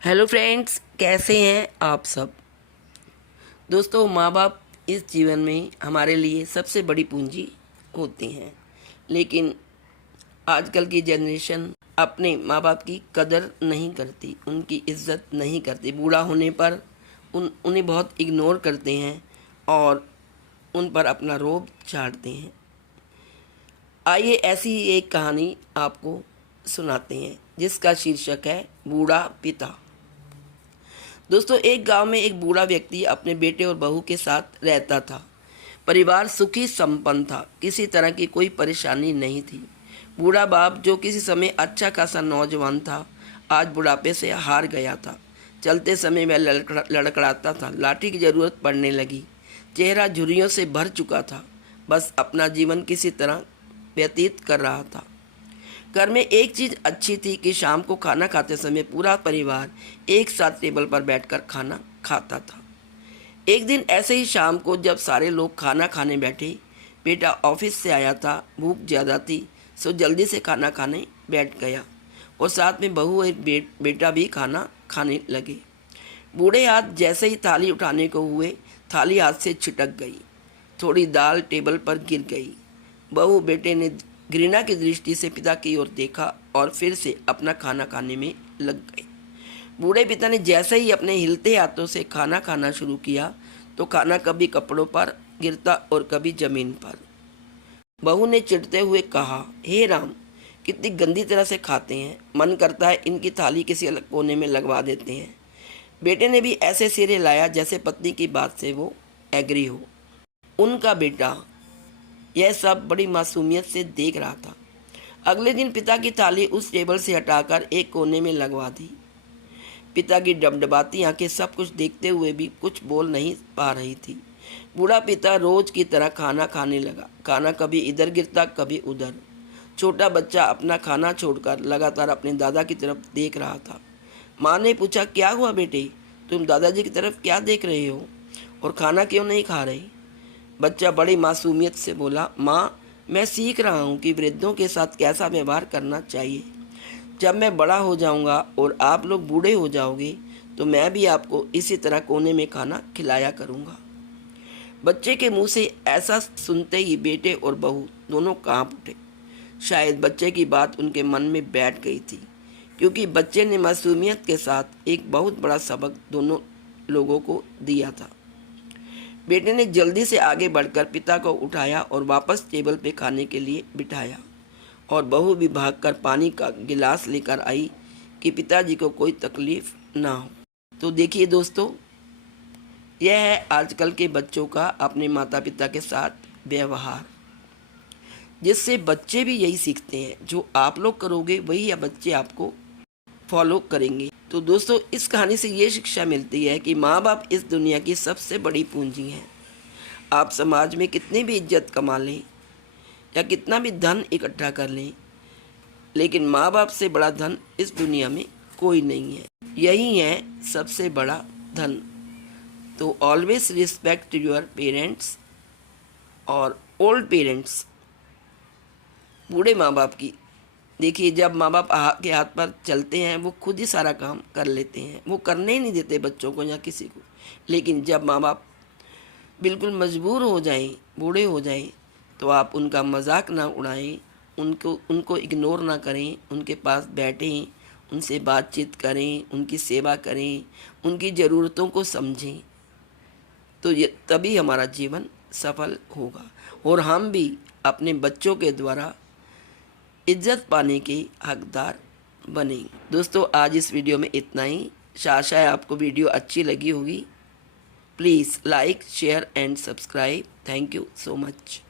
Hello friends, कैसे हैं आप सब। दोस्तों, माँ बाप इस जीवन में हमारे लिए सबसे बड़ी पूंजी होते हैं, लेकिन आजकल की जनरेशन अपने माँ बाप की कदर नहीं करती, उनकी इज्जत नहीं करती। बूढ़ा होने पर उन्हें बहुत इग्नोर करते हैं और उन पर अपना रोब झाड़ते हैं। आइए ऐसी ही एक कहानी आपको सुनाते हैं जिसका शीर्षक है बूढ़ा पिता। दोस्तों, एक गांव में एक बूढ़ा व्यक्ति अपने बेटे और बहू के साथ रहता था। परिवार सुखी संपन्न था, किसी तरह की कोई परेशानी नहीं थी। बूढ़ा बाप, जो किसी समय अच्छा खासा नौजवान था, आज बुढ़ापे से हार गया था। चलते समय वह लड़खड़ाता था, लाठी की जरूरत पड़ने लगी। चेहरा झुर्रियों से भर चुका था, बस अपना जीवन किसी तरह व्यतीत कर रहा था। घर में एक चीज़ अच्छी थी कि शाम को खाना खाते समय पूरा परिवार एक साथ टेबल पर बैठकर खाना खाता था। एक दिन ऐसे ही शाम को जब सारे लोग खाना खाने बैठे, बेटा ऑफिस से आया था, भूख ज़्यादा थी, सो जल्दी से खाना खाने बैठ गया और साथ में बहू और बेटा भी खाना खाने लगे। बूढ़े हाथ जैसे ही थाली उठाने को हुए, थाली हाथ से छिटक गई। थोड़ी दाल टेबल पर गिर गई। बहू बेटे ने घृणा की दृष्टि से पिता की ओर देखा और फिर से अपना खाना खाने में लग गए। बूढ़े पिता ने जैसे ही अपने हिलते हाथों से खाना खाना शुरू किया तो खाना कभी कपड़ों पर गिरता और कभी जमीन पर। बहू ने चिढ़ते हुए कहा, हे राम, कितनी गंदी तरह से खाते हैं, मन करता है इनकी थाली किसी अलग कोने में लगवा देते हैं। बेटे ने भी ऐसे सिर हिलाया जैसे पत्नी की बात से वो एग्री हो। उनका बेटा यह सब बड़ी मासूमियत से देख रहा था। अगले दिन पिता की थाली उस टेबल से हटाकर एक कोने में लगवा दी। पिता की डबडबाती आंखें सब कुछ देखते हुए भी कुछ बोल नहीं पा रही थी। बूढ़ा पिता रोज की तरह खाना खाने लगा। खाना कभी इधर गिरता कभी उधर। छोटा बच्चा अपना खाना छोड़कर लगातार अपने दादा की तरफ देख रहा था। माँ ने पूछा, क्या हुआ बेटे, तुम दादाजी की तरफ क्या देख रहे हो और खाना क्यों नहीं खा रहे। बच्चा बड़ी मासूमियत से बोला, माँ, मैं सीख रहा हूँ कि वृद्धों के साथ कैसा व्यवहार करना चाहिए। जब मैं बड़ा हो जाऊँगा और आप लोग बूढ़े हो जाओगे तो मैं भी आपको इसी तरह कोने में खाना खिलाया करूँगा। बच्चे के मुंह से ऐसा सुनते ही बेटे और बहू दोनों कांप उठे। शायद बच्चे की बात उनके मन में बैठ गई थी, क्योंकि बच्चे ने मासूमियत के साथ एक बहुत बड़ा सबक दोनों लोगों को दिया था। बेटे ने जल्दी से आगे बढ़कर पिता को उठाया और वापस टेबल पे खाने के लिए बिठाया और बहू भी भागकर पानी का गिलास लेकर आई कि पिताजी को कोई तकलीफ ना हो। तो देखिए दोस्तों, यह है आजकल के बच्चों का अपने माता पिता के साथ व्यवहार, जिससे बच्चे भी यही सीखते हैं। जो आप लोग करोगे वही बच्चे आपको फॉलो करेंगे। तो दोस्तों, इस कहानी से ये शिक्षा मिलती है कि माँ बाप इस दुनिया की सबसे बड़ी पूंजी हैं। आप समाज में कितनी भी इज्जत कमा लें या कितना भी धन इकट्ठा कर लें, लेकिन माँ बाप से बड़ा धन इस दुनिया में कोई नहीं है। यही है सबसे बड़ा धन। तो ऑलवेज रिस्पेक्ट योर पेरेंट्स और ओल्ड पेरेंट्स, बूढ़े माँ बाप की। देखिए, जब माँ बाप के हाथ पर चलते हैं वो खुद ही सारा काम कर लेते हैं, वो करने ही नहीं देते बच्चों को या किसी को। लेकिन जब माँ बाप बिल्कुल मजबूर हो जाएं, बूढ़े हो जाएं, तो आप उनका मजाक ना उड़ाएं, उनको इग्नोर ना करें, उनके पास बैठें, उनसे बातचीत करें, उनकी सेवा करें, उनकी ज़रूरतों को समझें। तो ये तभी हमारा जीवन सफल होगा और हम भी अपने बच्चों के द्वारा इज्जत पाने के हकदार बनेंगे। दोस्तों, आज इस वीडियो में इतना ही। आशा है आपको वीडियो अच्छी लगी होगी। Please like, share and subscribe. Thank you so much.